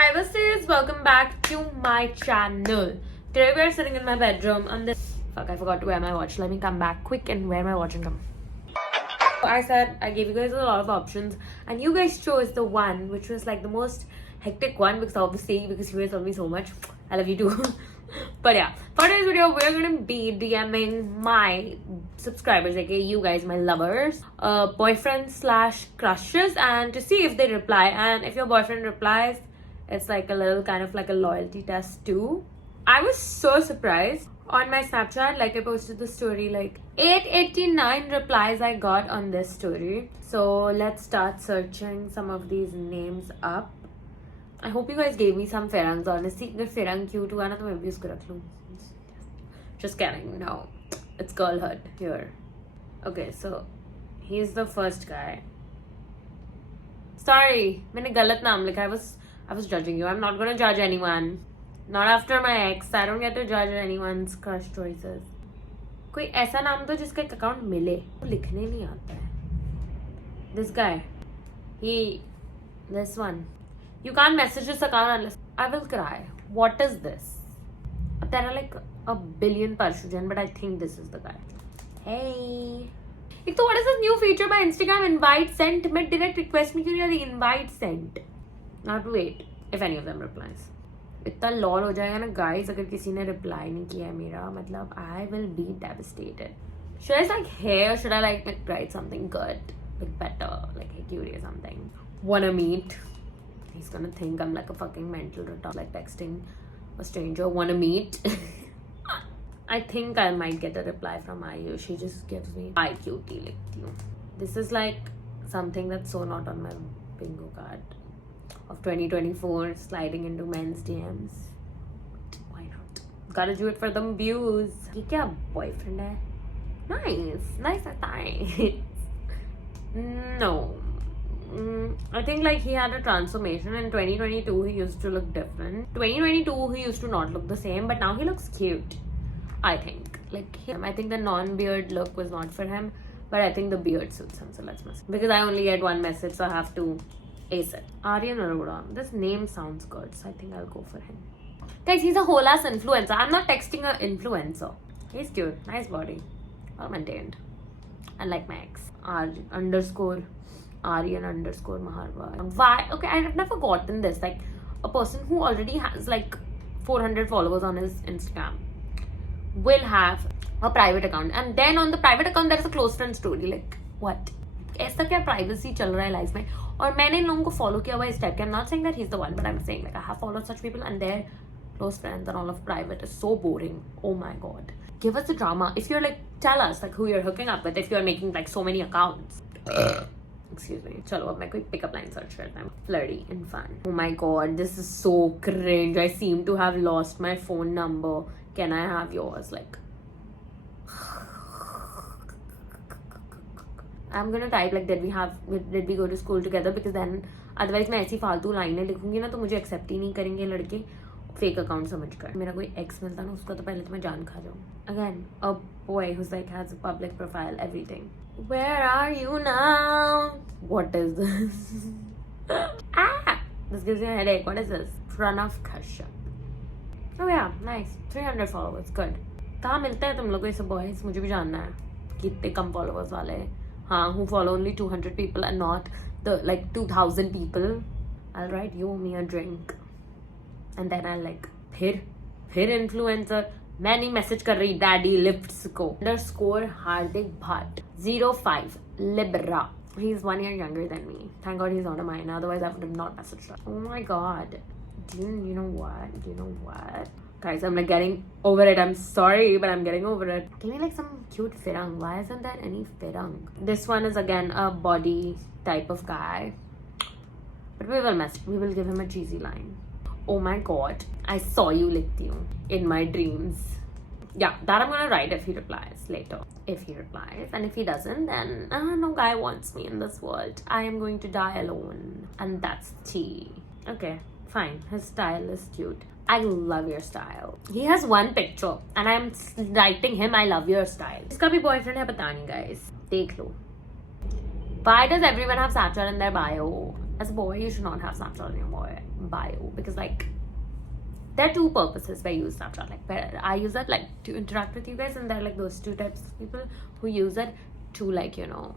Hi Busters, welcome back to my channel. Today we are sitting in my bedroom on this. Fuck, I forgot to wear my watch. Let me come back quick and wear my watch and come. I said I gave you guys a lot of options and you guys chose the one which was like the most hectic one because you guys love me so much. I love you too. But yeah, for today's video we're gonna be DMing my subscribers, aka you guys, my lovers, boyfriends slash crushes, and to see if they reply. And if your boyfriend replies, it's like a little kind of like a loyalty test too. I was so surprised. On my Snapchat, like I posted the story, like 889 replies I got on this story. So let's start searching some of these names up. I hope you guys gave me some Ferangs. Honestly, if Ferang cute हुआ ना तो मैं भी उसको रख लूँ. Just kidding. No, it's girlhood here. Okay, so he's the first guy. Sorry, मैंने गलत नाम लिखा. I was judging you. I'm not gonna judge anyone. Not after my ex. I don't get to judge anyone's crush choices. कोई ऐसा नाम दो जिसका एक अकाउंट मिले. लिखने नहीं आता है. This guy. This one. You can't message this account unless I will cry. What is this? There are like a billion Parshujan, but I think this is the guy. Hey. So what is this new feature by Instagram? Invite sent. मैं direct request में क्यों नहीं आती? Invite sent. Now to wait if any of them replies. इतना lol हो जाएगा ना guys अगर किसी ने reply नहीं किया है मेरा, मतलब I will be devastated. Should I like hair or should I like write something good, like better, like hey cutie or something? Wanna meet? He's gonna think I'm like a fucking mental retard, like texting a stranger. Wanna meet? I think I might get a reply from Ayu. She just gives me hi cutie like you. This is like something that's so not on my bingo card of 2024, sliding into men's DMs. Why not? Gotta do it for them views. ये क्या boyfriend है? Nice nice. No. I think like he had a transformation. In 2022 he used to look different. 2022 he used to not look the same, but now he looks cute. I think like him. I think the non-beard look was not for him, but I think the beard suits him. So let's mess. Because I only get one message, so I have to ace it. Aryan Arora. This name sounds good, so I think I'll go for him. Guys, he's a whole ass influencer. I'm not texting an influencer. He's cute, nice body, well maintained. Unlike my ex. Aryan underscore Maharva. Why? Okay, I've never gotten this. Like a person who already has like 400 followers on his Instagram will have a private account, and then on the private account there is a close friend story. Like what? ऐसा क्या privacy चल रहा है life में? और मैंने इन लोगों को follow किया हुआ इस type के. I'm not saying that he's the one, but I'm saying like I have followed such people and their close friends and all of private is so boring. Oh my god. Give us the drama. If you're like, tell us like who you're hooking up with. If you're making like so many accounts. Excuse me. चलो अब मैं कोई pickup line search करता हूँ. Flirty and fun. Oh my god, this is so cringe. I seem to have lost my phone number. Can I have yours? Like, I'm gonna type like did we go to school together, because then otherwise मैं ऐसी फालतू लाइनें लिखूंगी ना तो मुझे accept ही नहीं करेंगे लड़के फेक अकाउंट समझकर. मेरा कोई एक्स मिलता ना उसका तो पहले तो मैं जान खा जाऊँ. Again, a boy who's like has a public profile, everything. Where are you now? What is this? This gives me a headache. What is this? Pranav Kashyap. Oh yeah, nice. 300 followers. Good. कहाँ मिलते हैं तुम लोग ये सब boys? मुझे भी जानना है कितने कम followers वाले हैं. हाँ, who follow only 200 people and not the like 2000 people. I'll write you me a drink and then I'll like फिर influencer. मैं नहीं मैसेज कर रही डैडी लिफ्ट्स को. Underscore Hardik Bhatt 05 Libra. He's 1 year younger than me. Thank God he's not a minor. Otherwise I would have not messaged her. Oh my god. You know what? Guys, I'm like getting over it. I'm sorry, but I'm getting over it. Give me like some cute Firang. Why isn't there any Firang? This one is again a body type of guy. But we will give him a cheesy line. Oh my god, I saw you licked you in my dreams. Yeah, that I'm gonna write if he replies later. If he replies, and if he doesn't, then no guy wants me in this world. I am going to die alone. And that's tea. Okay, fine. His style is cute. I love your style. He has one picture and I'm writing him I love your style. इसका भी boyfriend है पता नहीं guys. देख लो. Why does everyone have Snapchat in their bio? As a boy, you should not have Snapchat in your bio because like there are two purposes where I use Snapchat. Like I use that like to interact with you guys, and there are like those two types of people who use it to like, you know,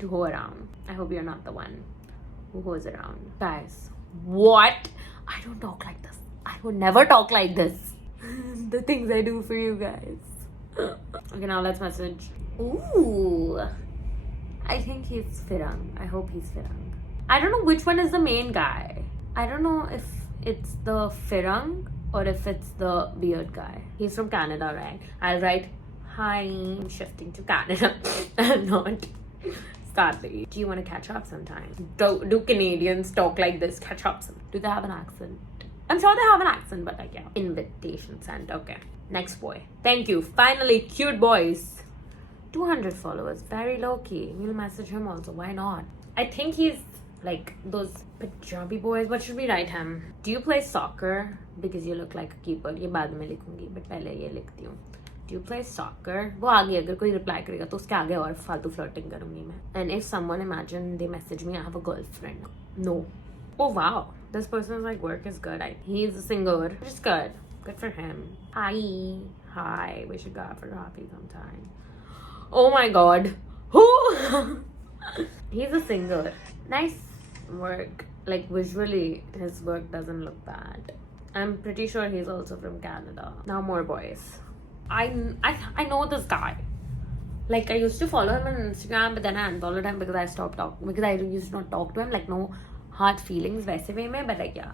to hoe around. I hope you're not the one who hoes around. Guys, what? I don't talk like this. I would never talk like this. The things I do for you guys. Okay, now let's message. Ooh, I think he's Firang. I hope he's Firang. I don't know which one is the main guy. I don't know if it's the Firang or if it's the beard guy. He's from Canada, right? I'll write, hi, I'm shifting to Canada. I'm not. Sadly. Do you want to catch up sometime? Do Canadians talk like this? Catch up sometime. Do they have an accent? I'm sure they have an accent, but like, yeah. Invitation sent. Okay. Next boy. Thank you. Finally, cute boys. 200 followers. Very low key. We'll message him also. Why not? I think he's like those Punjabi boys. What should we write him? Do you play soccer? Because you look like a keeper. ये बाद में लिखूंगी, but पहले ये लिखती हूँ. Do you play soccer? वो आगे अगर कोई reply करेगा तो उसके आगे और फालतू flirting करूंगी मैं. And if someone, imagine they message me, I have a girlfriend. No. Oh wow. This person's like work is good. He's a singer. Which is good. Good for him. Hi. We should go out for coffee sometime. Oh my god. Who? He's a singer. Nice work. Like visually, his work doesn't look bad. I'm pretty sure he's also from Canada. Now more boys. I know this guy. Like I used to follow him on Instagram, but then I unfollowed him because I stopped talking. Because I used to not talk to him. Like no hard feelings वैसे way में, but like yeah.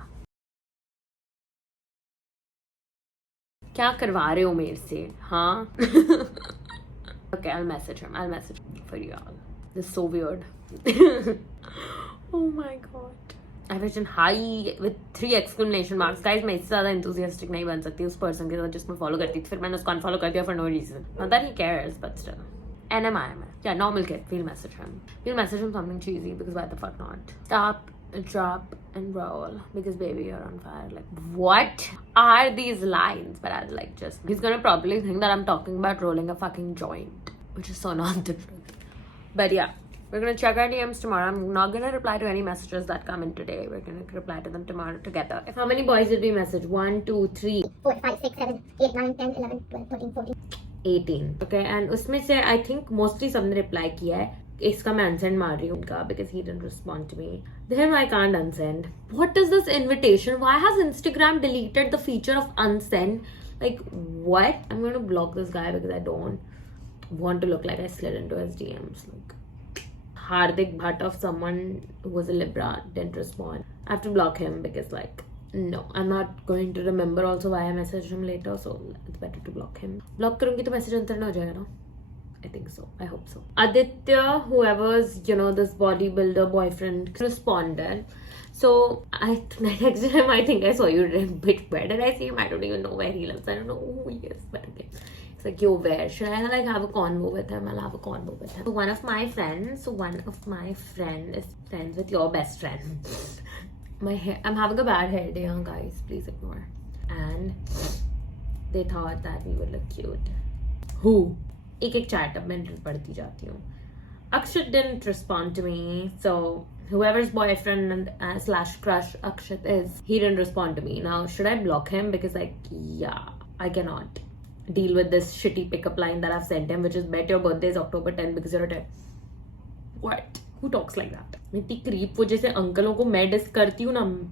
क्या करवा रहे हो मेरे से? हाँ? Okay, I'll message him. I'll message him for you all. This is so weird. Oh my god. I've written hi with 3 exclamation marks. Guys, मैं इससे ज़्यादा enthusiastic नहीं बन सकती उस person के साथ जिसमें follow करती थी. फिर मैंने उसको unfollow कर दिया for no reason. Not that he cares, but still. NMI. Yeah, normal kid. We'll message him. We'll message him something cheesy because why the fuck not? Stop, drop, and roll because baby you're on fire. Like what are these lines? But I'll like just. He's gonna probably think that I'm talking about rolling a fucking joint, which is so not the truth. But yeah. We're going to check our DMs tomorrow. I'm not going to reply to any messages that come in today. We're going to reply to them tomorrow together. How many boys did we message? 1, 2, 3, 4, 5, 6, 7, 8, 9, 10, 11, 12, 13, 14. 18. Okay, and उसमें से I think mostly सबने reply किया है. इसका मैं unsend मार रही हूँ उनका because he didn't respond to me. Him I can't unsend. What is this invitation? Why has Instagram deleted the feature of unsend? Like what? I'm going to block this guy because I don't want to look like I slid into his DMs. Like Hardik Bhatt of someone who was a Libra didn't respond. I have to block him because like no, I'm not going to remember also why I messaged him later, so it's better to block him. Block करूँगी तो message अंतर ना हो जाएगा ना? I think so. I hope so. Aditya, whoever's this bodybuilder boyfriend, responded. So I texted him. I think I saw you. Where did I see him? I don't even know where he lives. I don't know who he is. But okay. Like, yo, where should I like have a convo with him? I'll have a convo with him. So one of my friends is friends with your best friend. My hair, I'm having a bad hair day, guys. Please ignore. And they thought that we would look cute. Who? एक chat अब मैं पढ़ती जाती हूँ. Akshat didn't respond to me, so whoever's boyfriend and slash crush Akshat is, he didn't respond to me. Now should I block him? Because like yeah, I cannot deal with this shitty pickup line that I've sent him, which is bet your birthday is October 10 because you're a 10. What? Who talks like that? इतनी creep वो जैसे अंकलों को मैं dish करती हूँ ना.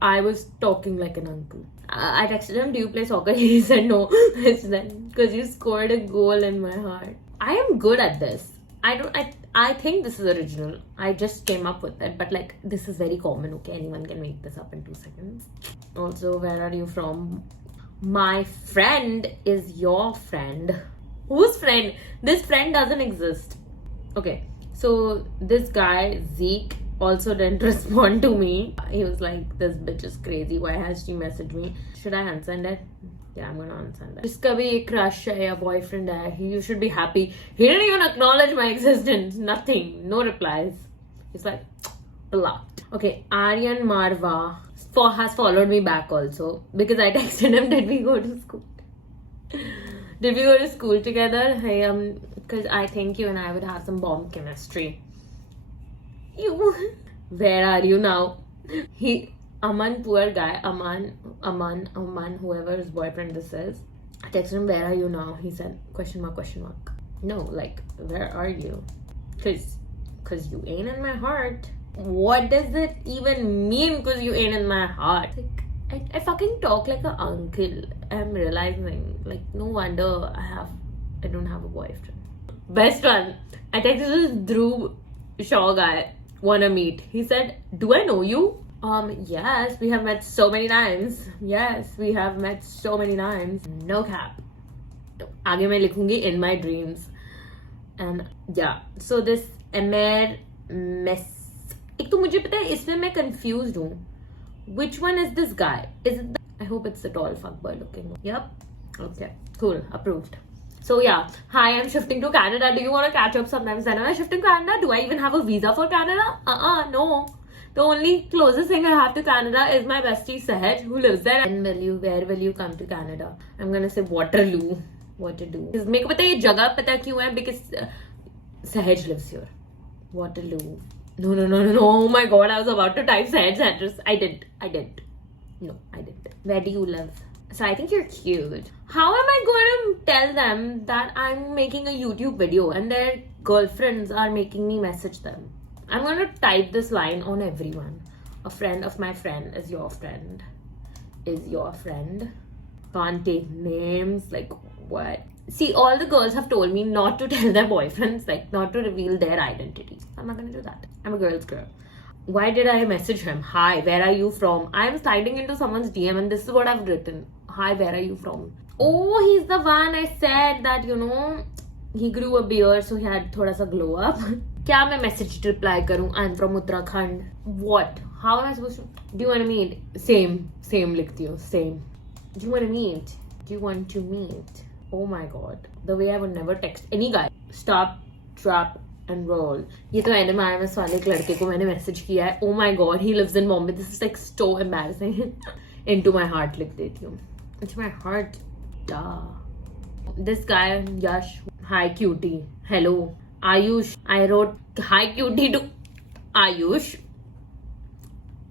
I was talking like an uncle. I texted him, do you play soccer? He said no. Because you scored a goal in my heart. I am good at this. I think this is original. I just came up with it. But like, this is very common, okay? Anyone can make this up in 2 seconds. Also, where are you from? My friend is your friend. Whose friend? This friend doesn't exist. Okay, so this guy, Zeke, also didn't respond to me. He was like, this bitch is crazy. Why has she messaged me? Should I unsend it? Yeah, I'm gonna unsend it. जिसका भी एक crush है या boyfriend है, you should be happy. He didn't even acknowledge my existence. Nothing. No replies. He's like, blocked. Okay, Aryan Marva has followed me back also because I texted him, did we go to school? Did we go to school together? Hey, because I think you and I would have some bomb chemistry. You. where are you now? Aman, poor guy, Aman, whoever's boyfriend this is, I texted him, where are you now? He said, question mark. No, like, where are you? Cause you ain't in my heart. What does it even mean, cause you ain't in my heart? Like, I fucking talk like an uncle. I'm realizing, like, no wonder I don't have a boyfriend. Best one, I texted this Dhruv Shaw guy, wanna meet. He said, do I know you? Yes, we have met so many times. No cap. आगे मैं लिखूंगी in my dreams. And yeah, so this Amer mess. एक तो मुझे पता है इसमें मैं confused हूँ. Which one is this guy? Is it I hope it's the tall fuckboy looking. Yep. Okay. Cool. Approved. So yeah. Hi, I'm shifting to Canada. Do you want to catch up sometimes? Then am I shifting to Canada? Do I even have a visa for Canada? No. The only closest thing I have to Canada is my bestie Sahaj, who lives there. And where will you come to Canada? I'm gonna say Waterloo. What to do? मेरे को पता है ये जगह पता क्यों है? Because Sahaj lives here. Waterloo. No. Oh my god, I was about to type Sahaj's address. I didn't. No, I didn't. Where do you live? So I think you're cute. How am I going to tell them that I'm making a YouTube video and their girlfriends are making me message them? I'm going to type this line on everyone. A friend of my friend is your friend. Can't take names. Like, what? See, all the girls have told me not to tell their boyfriends, like, not to reveal their identities. I'm not going to do that. I'm a girl's girl. Why did I message him? Hi, where are you from? I'm sliding into someone's DM and this is what I've written. Hi, where are you from? Oh, he's the one I said that, he grew a beard so he had thoda sa glow up. क्या मैं message reply करूँ? I'm from Uttarakhand. What? How am I supposed to? Do you want to meet? Same लिखती हूँ. Same. Do you want to meet? Oh my god. The way I would never text any guy. Stop, drop, and roll. ये तो NMIMS वाले एक लड़के को मैंने message किया है. Oh my god, he lives in Bombay. This is like so embarrassing. Into my heart लिख देती हूँ. Into my heart. Duh. This guy, Yash. Hi cutie. Hello. Ayush. I wrote hi cutie to Ayush.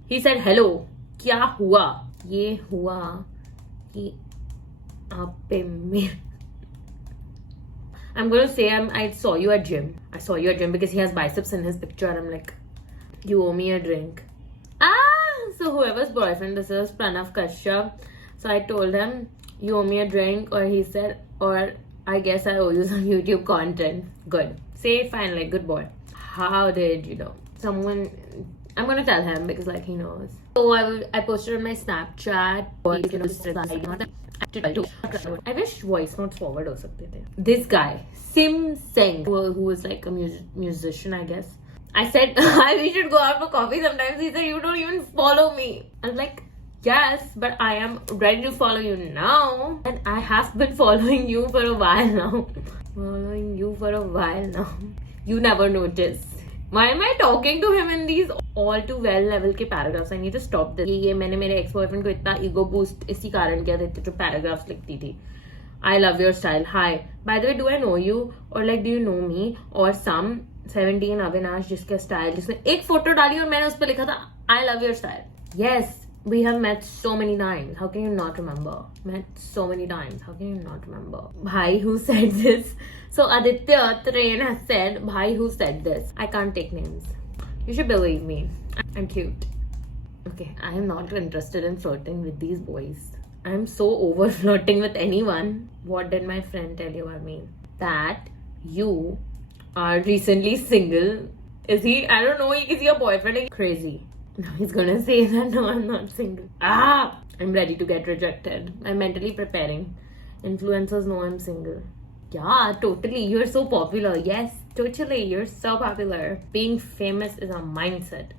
He said hello. क्या हुआ? ये हुआ कि आप पे मेरे I'm going to say I saw you at gym. I saw you at gym because he has biceps in his picture and I'm like, you owe me a drink. So whoever's boyfriend this is, Pranav Kashyap. So I told him, you owe me a drink, or he said, or I guess I owe you some YouTube content. Good. Say fine, like good boy. How did you know? Someone, I'm going to tell him because like he knows. So I posted on my Snapchat. I wish voice notes forward ho sakte the. This guy, Sim Singh, who is like a musician, I guess. I said, we should go out for coffee sometimes. He said, you don't even follow me. I was like, yes, but I am ready to follow you now. And I have been following you for a while now. You never noticed. Why am I talking to him in these all too well level के paragraphs? I need to stop this. ये मैंने मेरे ex boyfriend को इतना ego boost इसी कारण किया था जो paragraphs लिखती थी. I love your style. Hi. By the way, do I know you? Or like, do you know me? Or some 17 Avinash जिसका style जिसने एक photo डाली और मैंने उस पर लिखा था I love your style. Yes. We have met so many times. How can you not remember? Met so many times. How can you not remember? Bhai, who said this? So Aditya Train has said, Bhai, who said this? I can't take names. You should believe me. I'm cute. Okay, I am not interested in flirting with these boys. I'm so over flirting with anyone. What did my friend tell you about me? That you are recently single. Is he? I don't know. Is he a boyfriend? Crazy. No, he's gonna say that. No, I'm not single. I'm ready to get rejected. I'm mentally preparing. Influencers know I'm single. Yeah, totally. You're so popular. Yes, totally. You're so popular. Being famous is a mindset.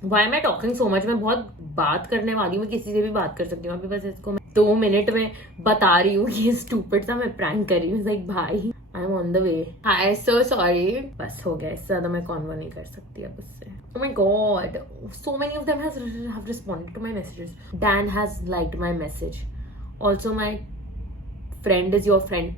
Why am I talking so much? मैं बहुत बात करने वाली हूँ. मैं किसी से भी बात कर सकती हूँ. अभी बस इसको मैं 2 मिनट में बता रही हूँ कि ये stupid सा मैं prank कर रही हूँ. Like भाई, I'm on the way. Hi, so sorry. बस हो गया. इससे ज़्यादा मैं convo नहीं कर सकती अब उससे. Oh my god, so many of them have responded to my messages. Dan has liked my message. Also, my friend is your friend.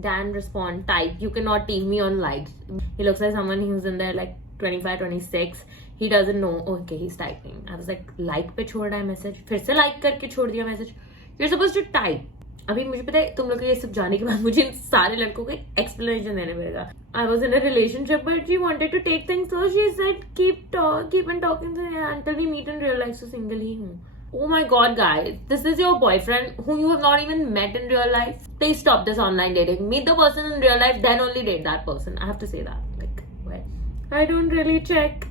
Dan respond, type. You cannot tease me on likes. He looks like someone who's in there like 25, 26. he doesn't know. Okay, he's typing. I was like, like पे छोड़ रहा है message, फिर से like करके छोड़ दिया message. You're supposed to type. अभी मुझे पता है तुम लोग ये सब जाने के बाद मुझे इन सारे लड़कों को एक्सप्लेनेशन देने पड़ेगा. I was in a relationship but she wanted to take things slow. She said keep on talking to her until we meet in real life. So single ही हूँ. Oh my god, guys, this is your boyfriend whom you have not even met in real life. Please stop this online dating. Meet the person in real life, then only date that person. I have to say that. Like, what? I don't really check.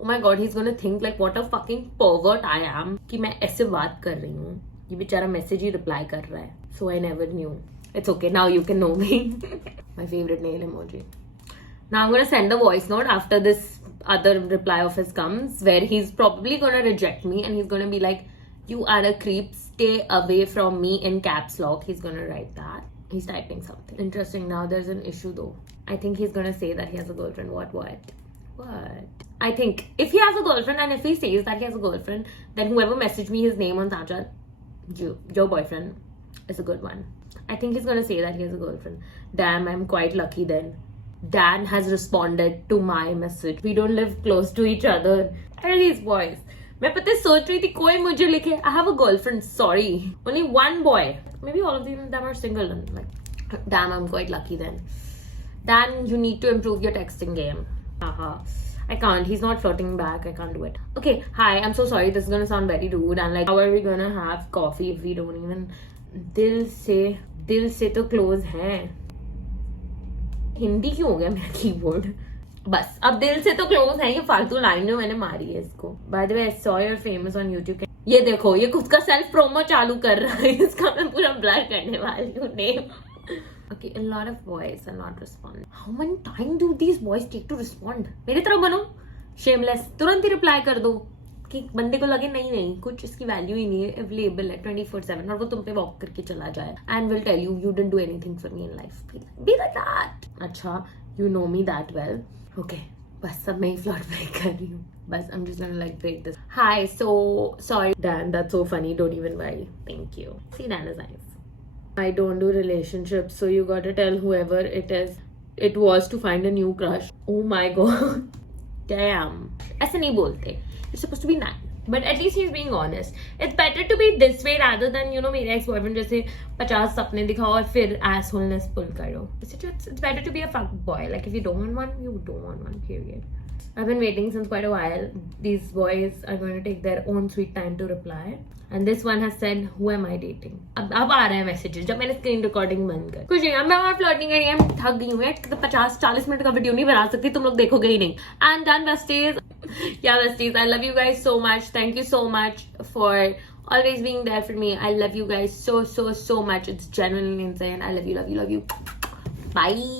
Oh my god, he's gonna think like what a fucking pervert I am कि मैं ऐसे बात कर रही हूँ. ये बेचारा message ही reply कर रहा है. So I never knew. It's okay, now you can know me. My favorite nail emoji. Now I'm gonna send a voice note after this other reply of his comes where he's probably gonna reject me and he's gonna be like, you are a creep, stay away from me, in caps lock. He's gonna write that. He's typing something. Interesting. Now there's an issue though. I think he's gonna say that he has a girlfriend. What? I think if he has a girlfriend and if he says that he has a girlfriend, then whoever messaged me his name on Snapchat, your boyfriend is a good one. I think he's gonna say that he has a girlfriend. Damn, I'm quite lucky then. Dan has responded to my message. We don't live close to each other. What are these boys? मैं पता सोच रही थी कोई मुझे लिखे I have a girlfriend. Sorry, only one boy. Maybe all of them are single. And like, damn, I'm quite lucky then. Dan, you need to improve your texting game. I can't. He's not flirting back. I can't do it. Okay, hi. I'm so sorry. This is gonna sound very rude. And like, how are we gonna have coffee if we don't even दिल से तो close हैं. हिंदी क्यों हो गया मेरा keyboard. बस अब दिल से तो क्लोज है. ये फालतू लाइन जो मैंने मारी है इसको. By the way I saw your famous on YouTube. ये देखो ये खुद का सेल्फ प्रोमो चालू कर रहा है. इसका मैं पूरा ब्लर करने वाली हूँ name. Okay, a lot of boys are not responding. How much time do these boys take to respond? मेरे तरह बनो shameless. तुरंत ही रिप्लाई कर दो कि बंदे को लगे नहीं कुछ इसकी वैल्यू ही नहीं है. अवेलेबल है 24/7 और वो तुम पे वॉक करके चला जाए and will tell you you didn't do anything for me in life. Be like that. अच्छा, you know me that well. Okay, बस अब मैं ही फ्लर्ट ब्रेक कर रही हूँ. बस I'm just gonna like break this. Hi, so sorry Dan, that's so funny. Don't even worry. Thank you. See, Dan is nice. I don't do relationships, so you gotta tell whoever it was to find a new crush. Oh my god. Damn. ऐसे नहीं बोलते. You're supposed to be nice. But at least he's being honest. It's better to be this way rather than, you know, मेरे ex-boyfriend जैसे 50 सपने दिखाओ और फिर assholeness pull करो. It's better to be a fuck boy. Like if you don't want one, you don't want one, period. I've been waiting since quite a while. These boys are going to take their own sweet time to reply. And this one has said, who am I dating? अब आ रहे हैं messages जब मैंने screen recording बंद कर. कुछ नहीं, अब मैं और flirting करी, मैं थक गई हूँ. 50-40 मिनट का वीडियो नहीं बना सकती, तुम लोग देखोगे ही नहीं. And done, besties. Yeah, besties, I love you guys so much. Thank you so much for always being there for me. I love you guys so much. It's genuinely insane. I love you. Bye.